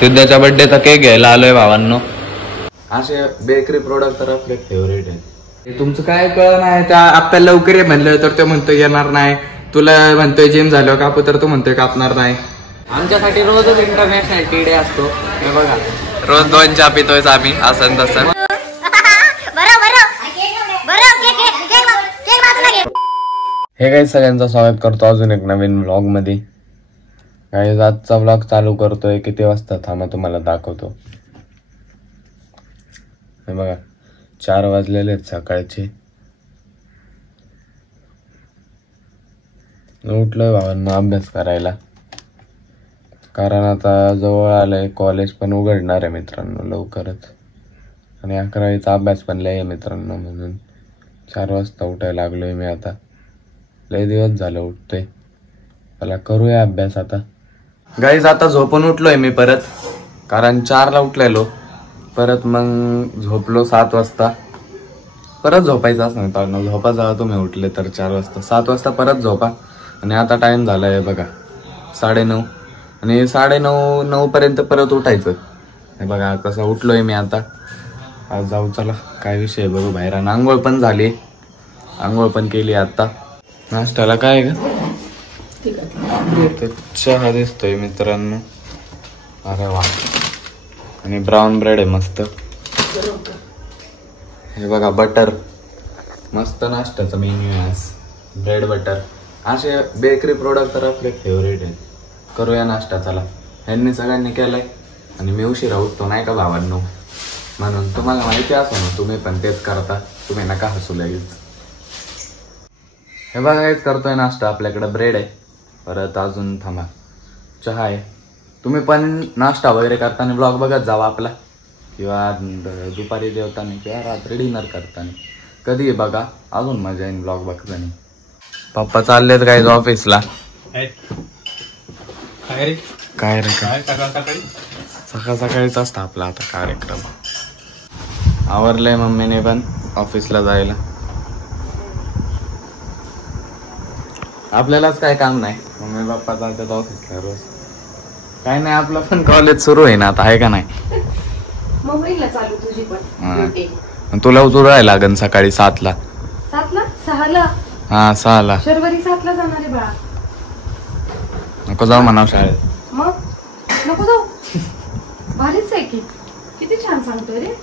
सिद्धाच्या बर्थडेचा cake घ्यायला आलोय भावांनो. असे बेकरी प्रोडक्ट तर आपले फेवरेट आहे. तुमचं काय कळ नाही, त्या आपल्याला लवकर ये म्हणलं तर तो म्हणतोय येणार नाही, तुला म्हणतोय जिम झालं कापू तर तू म्हणतोय कापणार नाही. आमच्यासाठी रोजच इंटरनॅशनल टी डे असतो. हे बघा रोज 2 चहा पितोय आम्ही असं तसं. हे काही सगळ्यांचं स्वागत करतो अजून एक नवीन व्लॉग मध्ये. काही आजचा व्लॉग चालू करतोय किती वाजता थांबा तुम्हाला दाखवतो. हे बघा 4 वाजलेले आहेत सकाळचे. उठलोय भावांना अभ्यास करायला, कारण आता जवळ आलंय कॉलेज पण उघडणार आहे मित्रांनो लवकरच, आणि 11वीचा अभ्यास पण लय आहे मित्रांनो, म्हणून 4 वाजता उठायला लागलोय मी. आता लय दिवस झालं उठतोय, मला करूया अभ्यास आता. गाईज आता झोपून उठलोय मी परत, कारण 4ला उठलेलो, परत मग झोपलो 7 वाजता. परत झोपायचं असं नाही, झोपा जावा तुम्ही उठले तर 4 वाजता. 7 वाजता परत झोपा. आणि आता टाइम झालाय बघा 9:30, आणि 9:30 पर्यंत परत उठायचं. हे बघा कसं उठलोय मी आता. आज जाऊ चला काय विषय बघू बाहेर. आंघोळ पण झाली, आंघोळ पण केली आता. नाश्त्याला काय ग चहा दिसतोय मित्रांनो. अरे वा, आणि ब्राऊन ब्रेड आहे मस्त. हे बघा बटर, मस्त नाश्त्याचा मेन्यू आहे आज, ब्रेड बटर. असे बेकरी प्रोडक्ट तर आपले फेवरेट आहेत. करूया नाश्ता चला. ह्यांनी सगळ्यांनी केलाय आणि मी उशिरा उठतो नाही का भावांनो, म्हणून तुम्हाला माहिती असो ना, तुम्ही पण तेच करता, तुम्ही नका हसू लगेच. हे बघा हेच करतोय नाश्ता. आपल्याकडे ब्रेड आहे, परत अजून थांबा चहा आहे. तुम्ही पण नाश्ता वगैरे करताना ब्लॉग बघत जावा आपला, किंवा दुपारी जेवताना किंवा रात्री डिनर करताना, कधी बघा अजून मजा येईल ब्लॉग बघताना. पप्पा चाललेत काय ऑफिसला. काय रे सकाळ सकाळीच असतं आपला आता कार्यक्रम. आवरलंय मम्मीने पण ऑफिसला जायला. आपल्यालाच काय काम नाही, मम्मी पप्पा जातात ऑफिसला रोज. काय नाही, आपलं पण कॉलेज सुरू आहे ना आता, आहे का नाही. तुला उचलायला लागेल सकाळी 7ला. 6ला? हा 6ला. शनिवारी 7ला जाणार आहे बाळा. नको जाऊ म्हणाव शाळेत. मग नको जाऊ, भारीच आहे की. किती छान सांगतोय रे.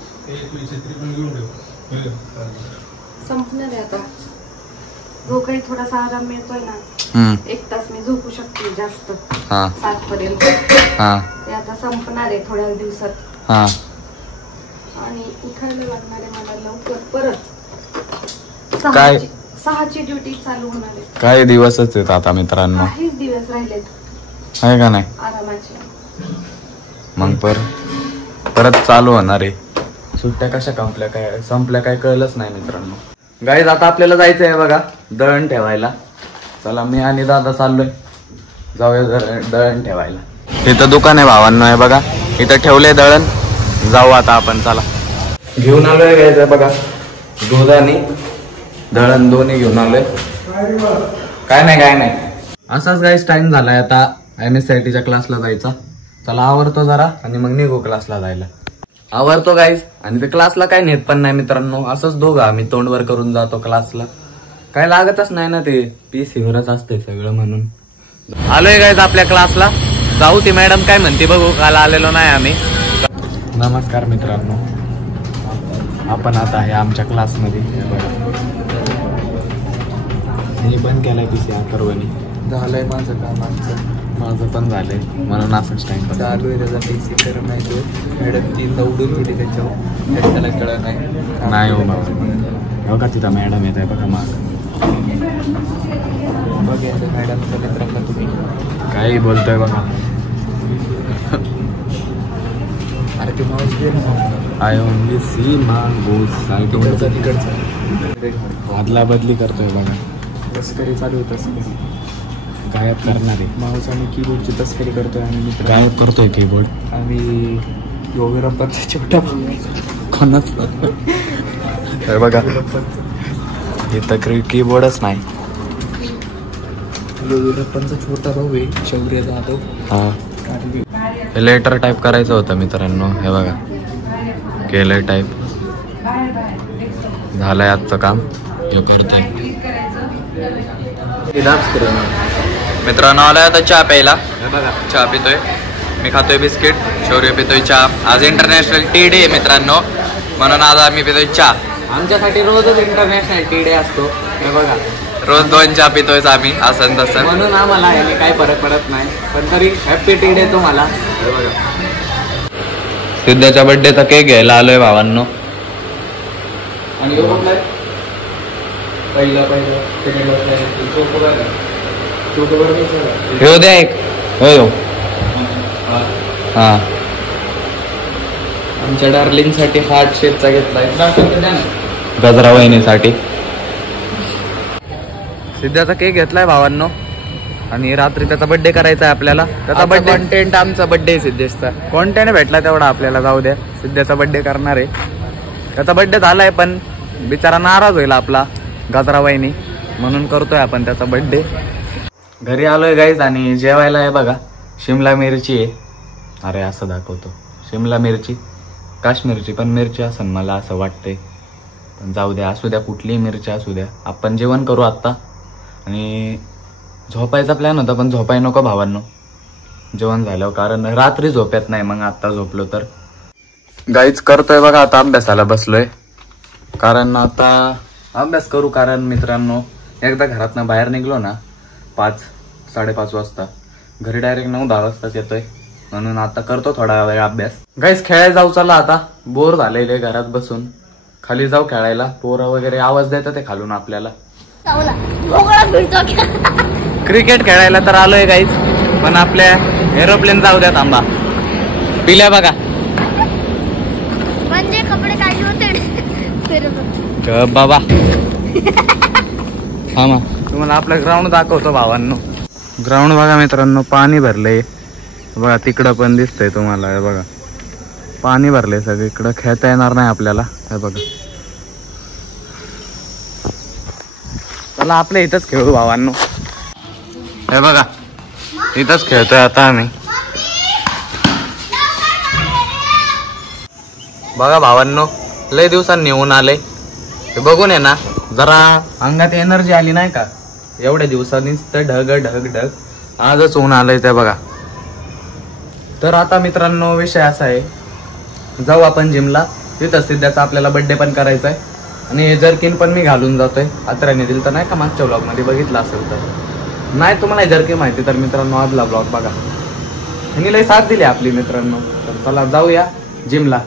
संपणार आहे आता. जो काही थोडासा आराम मिळतोय ना, 1 तास मी झोपू शकते जास्त, 7 पर्यंत. ते आता संपणार आहे थोड्या दिवसात, आणि उठायला लागणार आहे मला लवकर. परत काय 6ची ड्युटी चालू होणार आहे. काही दिवसच आहेत आता मित्रांनो, काहीच दिवस राहिलेत, आहे का नाही आरामाचे. मग परत चालू होणार आहे. सुट्ट्या कशा संपल्या काय कळलंच नाही मित्रांनो. गाईज आता आपल्याला जायचंय बघा दळण ठेवायला. चला मी आणि दादा चाललोय, जाऊया दळण ठेवायला. इथं दुकान आहे भावांनो, आहे बघा इथं ठेवलंय दळण. जाऊ आता आपण, चला. घेऊन आलोय गाईज बघा, दूध आणि दळण दोन्ही घेऊन आलोय. काय नाही असाच गाईज टाइम झालाय आता MSCITच्या क्लासला जायचा. चला आवरतो जरा आणि मग निघू क्लासला जायला. आवरतो गाईज, आणि ते क्लासला काय नेत पण नाही मित्रांनो, असंच दोघं आम्ही तोंडवर करून जातो क्लासला. काय लागतच नाही ना, ते PC-वरच असतंय सगळं, म्हणून आलोय गाईज आपल्या क्लासला. जाऊ ती मॅडम काय म्हणते बघू, काल आलेलो नाही आम्ही. नमस्कार मित्रांनो, आपण आता आहे आमच्या क्लासमध्ये. मी बंद केलाय PC आकरवणी. झालंय माझं काम, माझं पण झालंय, म्हणून असंच टाइम चालू आहे. त्याचा PC करत नाही तो, मॅडम ती दौडून गेली त्याच्यावर, त्याला कळत नाही हो बाबा. बघा तिथं मॅडम येत आहे बघा माग. बघा मॅडमचा मित्रांना तुम्ही काही बोलतोय बघा. अरे ते माऊस घे ना. आय ओनली सी मागोस. आदला बदली करतोय बघा. तस्करी चालू होत असते, गायब करणारे. माऊस आणि कीबोर्डची तस्करी करतोय आणि गायब करतोय कीबोर्ड. आम्ही योगीरप्पाचा छोटा कोणाच बघा इथं कीबोर्डच नाही. योगीरप्पांचा छोटा भाऊ आहे शौर्य जाधव. लेटर टाईप करायचं होतं मित्रांनो. हे बघा केलंय टाईप. झालंय आजचं काम. हे करतोय मित्रांनो. आलाय आता चहा प्यायला. हे बघा चहा पितोय. मी खातोय बिस्किट. शौर्य पितोय चहा. आज इंटरनॅशनल टी डे आहे मित्रांनो, म्हणून आज आम्ही पितोय चहा. आमच्यासाठी रोजच इंटरनॅशनल टी डे असतो. हे बघा रोज 2 चहा पितोय आम्ही असं तसं, म्हणून आम्हाला याने काही फरक पडत नाही. पण तरी हॅपी टी डे तुम्हाला. सिद्धाच्या बर्थडेचा केक घ्यायला आलोय भावांनो. आणि हो द्या एक. हो हा आमच्या डार्लिंग साठी हार्ट शेपचा घेतलाय गजरा वहिनीसाठी. सिद्धाचा केक घेतलाय भावांनो. आणि रात्री त्याचा बर्थडे करायचा आहे आपल्याला. त्याचा बर्थडे कॉन्टेंट आमचा बर्थडे आहे सिद्धेशचा. कॉन्टेंट भेटला तेवढा आपल्याला. जाऊ द्या सिद्धाचा बर्थडे करणार आहे. त्याचा बर्थडे झालाय पण बिचारा नाराज होईल आपला गजरा वहिनी, म्हणून करतोय आपण त्याचा बर्थडे. घरी आलोय गाईज आणि जेवायला आहे बघा शिमला मिरची आहे. अरे असं दाखवतो शिमला मिरची, काश्मीरची पण मिरची असेल मला असं वाटतंय. पण जाऊ द्या, असू द्या कुठलीही मिरची असू द्या. आपण जेवण करू आत्ता. आणि झोपायचा प्लॅन होता पण झोपाय नको भावांनो जेवण झाल्यावर, कारण रात्री झोप्यात नाही. मग आत्ता झोपलो तर. गाईज करतोय बघा आता अभ्यासाला बसलोय. कारण आता अभ्यास करू. कारण मित्रांनो एकदा घरातनं बाहेर निघलो ना 5-5:30 वाजता, घरी डायरेक्ट 9-10 वाजताच येतोय. म्हणून आता करतो थोडा वेळ अभ्यास. गाईज खेळायला जाऊ चला आता. बोर झालेले घरात बसून. खाली जाऊ खेळायला. पोरं वगैरे आवाज देतात ते खालून आपल्याला. क्रिकेट खेळायला तर आलोय गाईज, पण आपल्या एरोप्लेन जाऊ द्या थांबा. पिल्या बघा म्हणजे कपडे काढले होते बाबा. हा मग तुम्हाला आपलं ग्राउंड दाखवतो भावांनो. ग्राउंड बघा मित्रांनो पाणी भरलंय बघा. तिकडं पण दिसतंय तुम्हाला. हे बघा पाणी भरलंय सगळीकडं. खेळता येणार नाही आपल्याला. हे बघा चला आपल्या इथंच खेळू भावांनो. हे बघा इथंच खेळतोय आता आम्ही. बघा भावांनो लय दिवसांनी येऊन आले. हे बघून आहे ना जरा अंगात एनर्जी आली नाही का. एवढ्या दिवसांनीच तर ढग ढग ढग आजच ऊन आलंय ते बघा. तर आता मित्रांनो विषय असा आहे, जाऊ आपण जिमला. तिथं सिद्धाचा आपल्याला बर्थडे पण करायचा आहे. आणि जर्किन पण मी घालून जातोय. अत्र्याने दिलं तर नाही का मागच्या ब्लॉग मध्ये बघितलं असेल तर. नाही तुम्हाला जर्किन माहिती तर मित्रांनो आजला ब्लॉग बघा. आणि लय साथ दिली आपली मित्रांनो. तर चला जाऊया जिमला.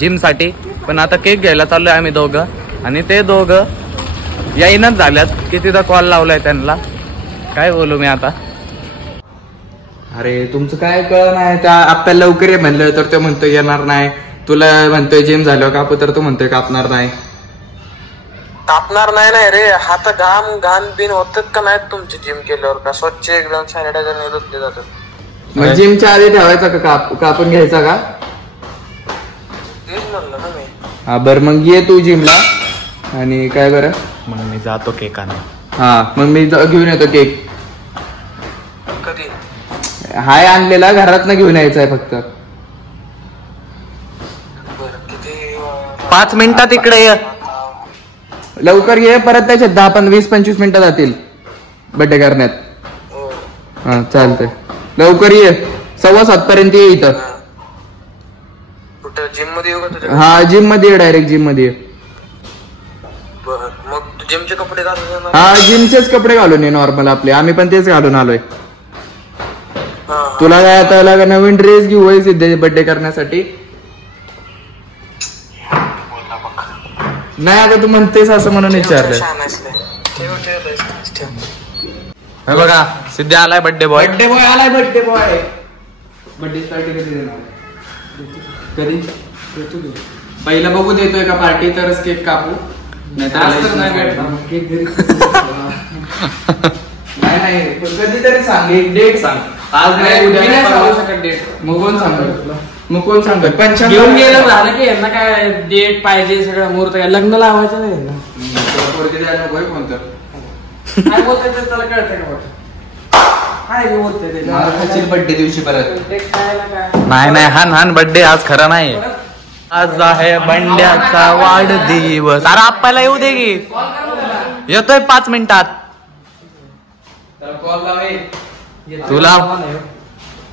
जिम साठी. पण आता केक घ्यायला चाललोय आम्ही दोघं. आणि ते दोघं येईनच झाल्यात. कितीदा कॉल लावलाय त्यांना. काय बोलू मी आता. अरे तुमचं काय कळ नाही. त्या आपल्याला लवकर ये म्हणलं तर ते म्हणतोय येणार नाही. तुला म्हणतोय जिम झाल्यावर कापू तर तू म्हणतोय कापणार नाही. कापणार नाही रे. हात घाण बिन होतात का नाही तुमची जिम केल्यावर. का स्वच्छ एकदम सॅनिटायझर धुतले जातात. मग जिमच्या आधी ठेवायचा का कापून घ्यायचा का. हा बरं मग ये तू जिमला. आणि काय बरं मग मी जातो केक आणा. हा मग मी घेऊन येतो केक. कधी हाय आणलेला घरात घेऊन यायचा आहे फक्त. 5 मिनिटात इकडे ये. लवकर ये. परत त्याच्यात 10-20-25 मिनिटं जातील बर्थडे करण्यात. हा चालतंय लवकर ये. 6:15 पर्यंत ये इथं. जिम मध्ये येऊ का. हा जिम मध्ये ये. डायरेक्ट जिम मध्ये ये. मग जिमचे कपडे घालून. हा जिमचेच कपडे घालून ये नॉर्मल आपले. आम्ही पण तेच घालून आलोय. तुला काय आता नवीन ड्रेस घेऊ आहे सिद्धे बर्थडे करण्यासाठी. नाही आता तू म्हणतेस असं म्हणून विचारलं. हे बघा सिद्धे आलाय बर्थडे बॉय. बर्थडे बॉय आलाय. Birthday boy. बर्थडे पार्टी कधी देणार. कधी पहिला बघू देतोय का पार्टी तरच केक कापू. नाही कधीतरी सांग, एक डेट सांग. आज नाही उद्या नाही सांगू शकत डेट. मग कोण सांगत तुला? मग कोण सांगत? घेऊन गेलं झालं की यांना काय डेट पाहिजे सगळं मुहूर्त काय लग्न लावायचं नाही ना. कोणतं काय बोलतोय ते त्याला कळतंय का बघ. काय बोलतोय ते बर्थडे दिवशी परत डेट खायला काय. नाही हान बर्थडे आज खरा नाही. आज आहे बंड्याचा वाढदिवस. अरे आपल्याला येऊ दे की, येतोय 5 मिनिटात. तुला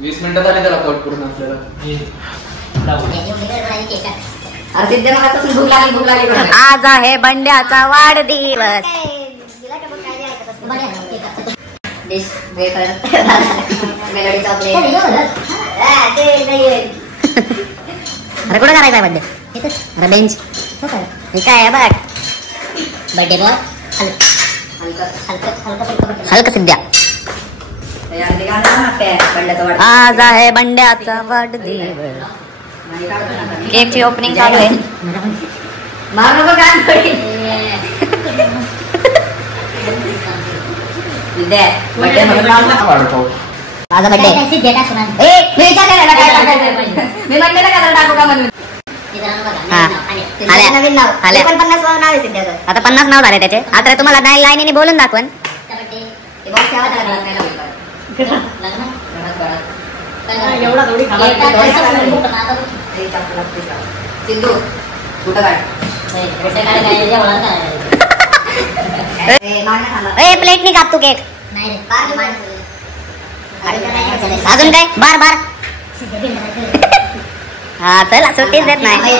20 मिनिटात आली त्याला कॉल पूर्ण आपल्याला. आज आहे बंड्याचा वाढदिवस. अरे कुठं करायचा बर्थडे? अरे बेंच काय आहे बघ. बर्थडे बॉय हलक सिद्ध्या. आज आहे बंड्याचा वाढदिवस. केकची ओपनिंग चालू आहे. माझा बर्थडे मी म्हटलेलं का टाकू का म्हणून. आता 50 नाव झाले त्याचे. आता तुम्हाला लाईनीने बोलून दाखवन. प्लेट नाही काप तू केक. अजून काय बार बार. हा चला सुट्टीच देत नाही.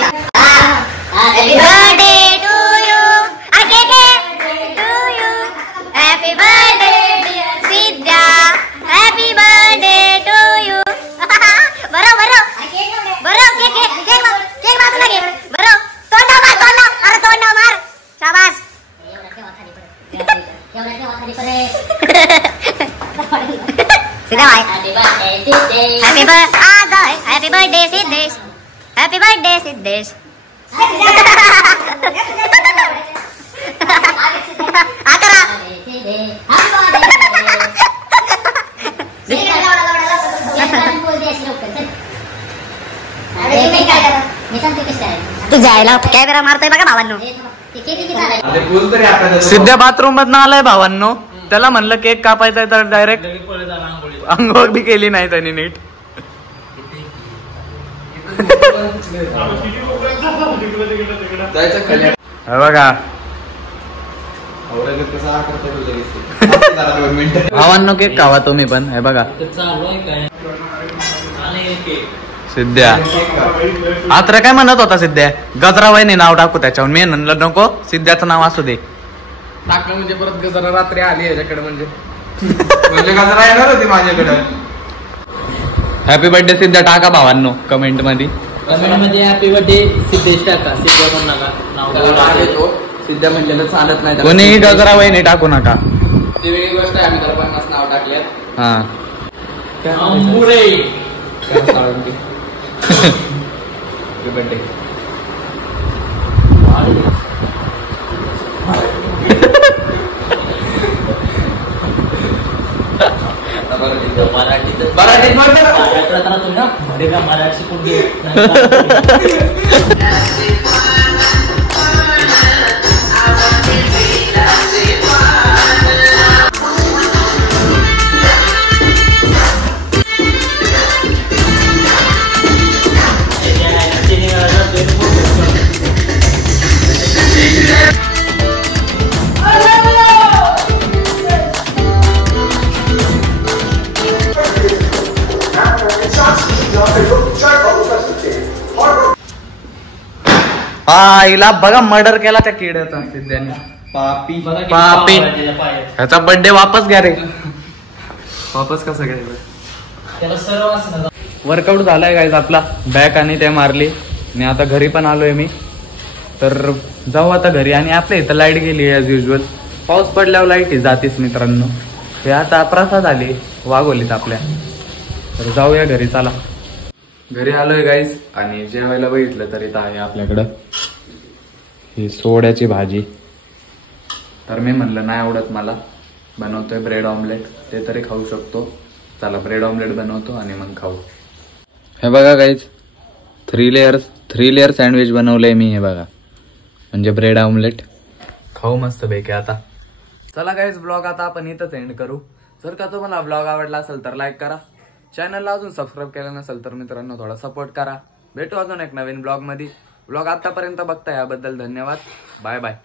Happy birthday to you. Happy birthday dear Siddhya. Happy birthday to you. बरो केक बाजूला घे. बरो तोंड मार. अरे तोंड मार. शाबास. सिद्ध्या भाई happy birthday Siddhesh. Happy birthday Siddhesh. तू जायला कॅमेरा मारतोय बघा भावांनो. सिद्ध्या बाथरूम मधनं आलाय भावांनो. त्याला म्हणलं केक कापायचा तर डायरेक्ट अंघोळ बी केली नाही त्यांनी नीट. बघा भावांनो केक खावा तुम्ही पण. हे बघा सिद्ध्या. आत्रा काय म्हणत होता सिद्ध्या? गजराबाईने नाव टाकू त्याच्यावर. मी म्हणलं नको, सिद्ध्याचं नाव असू दे. टाकलं म्हणजे परत जरा रात्री आली याच्याकडे म्हणजे गजरा येणार होती माझ्याकडे. हॅपी बर्थडे सिद्ध्या टाका भावांनो कमेंट मध्ये. हॅपी बर्थडे सिद्धेश टाका. सिद्ध्या पण नका नाव. सिद्ध्या म्हणलेलं चालत नाही. कोणीही गजराबाईने टाकू नका. ती वेगळी गोष्ट आहे. आम्ही तर 50 नाव टाकल्यात. हा बर्थडे मराठी हिला बघा मर्डर केला त्या किड्याचा सिद्ध्याने. पापी पापी. ह्याचा बर्थडे वापस घ्या रे. वापस कसं घ्यायचं? वर्कआउट झालाय गाईज आपला. बॅक आणि ते मारली आणि आता घरी पण आलोय मी. तर जाऊ आता घरी. आणि आपल्या इथं लाईट गेली ॲज युजल. पाऊस पडल्यावर लाईट जातीस मित्रांनो. हे आता प्रसाद आली वाघोलीत आपल्या. तर जाऊया घरी चला. घरी आलोय गाईज आणि जेवायला बघितलं तर इथं आहे आपल्याकडं ही सोड्याची भाजी. तर मी म्हणलं नाही आवडत मला, बनवतोय ब्रेड ऑमलेट, ते तरी खाऊ शकतो. चला ब्रेड ऑमलेट बनवतो आणि मग खाऊ. हे बघा गाईज, 3 लेअर सँडविच बनवलंय मी. हे बघा, म्हणजे ब्रेड ऑमलेट. खाऊ मस्त पैकी आता. चला गाईज, ब्लॉग आता आपण इथंच एंड करू. जर का तुम्हाला ब्लॉग आवडला असेल तर लाईक करा. चॅनलला अजून सबस्क्राईब केलं नसेल तर मित्रांनो थोडा सपोर्ट करा. भेटू अजून एक नवीन ब्लॉग मध्ये. ब्लॉग आतापर्यंत बघताय याबद्दल धन्यवाद. Bye bye.